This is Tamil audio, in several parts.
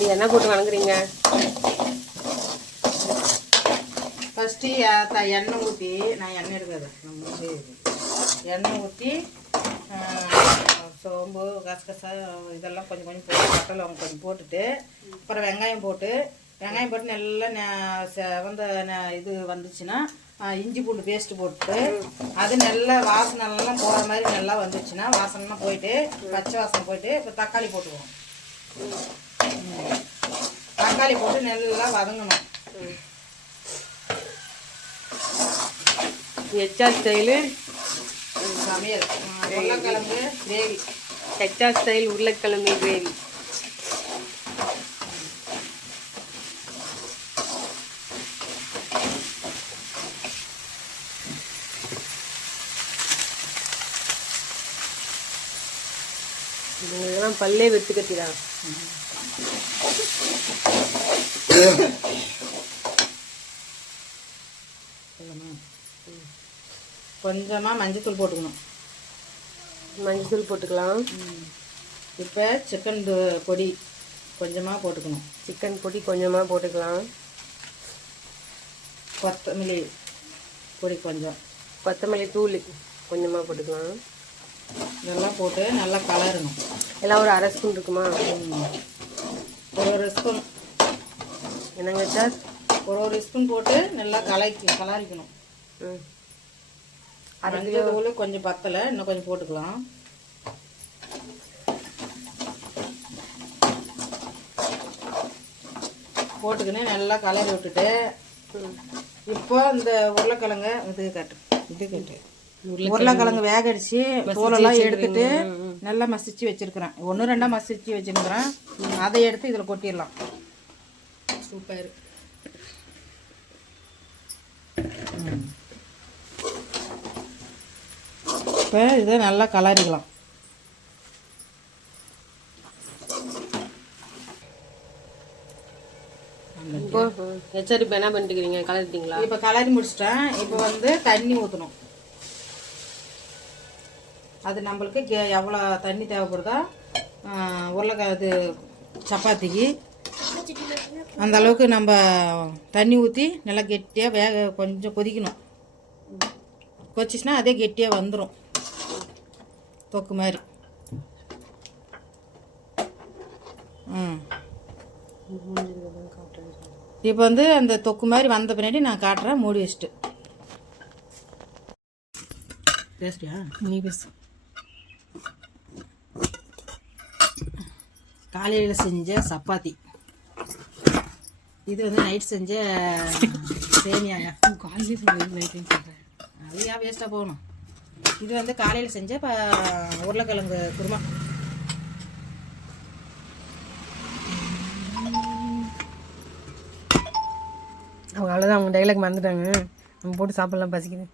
நீங்கள் என்ன போட்டு வணங்குறீங்க? ஃபஸ்ட்டு எண்ணெய் ஊற்றி, நான் எண்ணெய் எடுக்காது, நம்ம எண்ணெய் ஊற்றி சோம்பு கசகசா இதெல்லாம் கொஞ்சம் கொஞ்சம் போட்டு பட்டை கொஞ்சம் போட்டுட்டு அப்புறம் வெங்காயம் போட்டு நல்லா செவந்த இது வந்துச்சுன்னா இஞ்சி பூண்டு பேஸ்ட்டு போட்டு அது நல்லா வாசனைலாம் போகிற மாதிரி நல்லா வந்துச்சுன்னா வாசனைலாம் போயிட்டு பச்சை வாசனை போயிட்டு இப்போ தக்காளி போட்டுக்குவோம். தக்காளி போட்டு நல்லா வதங்கணும். ஹெச்ஆ ஸ்டைலு சமையல் உருளைக்கிழங்கு கிரேவி. ஹெச்ஆ ஸ்டைல் உருளைக்கிழங்கு கிரேவி. இதெல்லாம் பல்லே வெத்து கட்டிதான். கொஞ்சமாக மஞ்சத்தூள் போட்டுக்கணும். மஞ்சத்தூள் போட்டுக்கலாம். இப்போ சிக்கன் பொடி கொஞ்சமாக போட்டுக்கணும். சிக்கன் பொடி கொஞ்சமாக போட்டுக்கலாம். கொத்தமல்லி பொடி கொஞ்சம், கொத்தமல்லி தூள் கொஞ்சமாக போட்டுக்கலாம். இதெல்லாம் போட்டு நல்லா கலரணும். எல்லாம் ஒரு 1/2 ஸ்பூன் இருக்குமா? ஒரு ஸ்பூன். என்னங்க சார்? ஒரு ஸ்பூன் போட்டு நல்லா கலரிக்கணும். மஞ்சள் கொஞ்சம் பத்தலை, இன்னும் கொஞ்சம் போட்டுக்கலாம். போட்டுக்கின்னு நல்லா கலரி விட்டுட்டு இப்போ இந்த உருளைக்கிழங்கு உருளைக்கிழங்கு வேக அடிச்சு தோலெல்லாம் எடுத்துட்டு நல்லா மசிச்சு வச்சிருக்கிறேன். 1-2 மசிச்சு வச்சிருக்கிறேன். அதை எடுத்து இதில் கொட்டிடலாம். சூப்பர். இப்போ இதை நல்லா கலரிக்கலாம். இப்போ ஹெச்ஆர் இப்போ என்ன பண்ணிட்டுக்கிறீங்க? கலரிட்டீங்களா? இப்போ கலரி முடிச்சிட்டேன். இப்போ தண்ணி ஊற்றணும். அது நம்மளுக்கு எவ்வளோ தண்ணி தேவைப்படுதோ உருளைக்கிழங்கு சப்பாத்திக்கு அந்த அளவுக்கு நம்ம தண்ணி ஊற்றி நல்லா கெட்டியாக கொஞ்சம் கொதிக்கணும். கொதிச்சுன்னா அதே கெட்டியாக வந்துடும், தொக்கு மாதிரி. இப்போ அந்த தொக்கு மாதிரி வந்த பின்னாடி நான் காட்டுறேன். மூடி வச்சுட்டு பேசுறியா? நீ பேசு. காலையில் செஞ்ச சப்பாத்தி, இது நைட் செஞ்ச சேமியாங்க. காலையிலே செஞ்சு நைட்டையும் சொல்கிறேன், அது ஏன் வேஸ்ட்டாக போகணும். இது காலையில் செஞ்ச உருளைக்கிழங்கு குருமா. அவங்க அவ்வளோதான், அவங்க டைலாக் மறந்துட்டாங்க. நம்ம போட்டு சாப்பிட்லாம், பசிக்குது.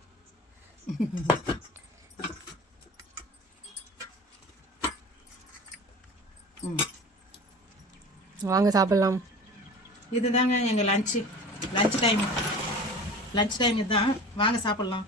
வாங்க சாப்பிட்லாம். இதுதாங்க எங்கள் லஞ்ச் டைம் இதுதான். வாங்க சாப்பிட்லாம்.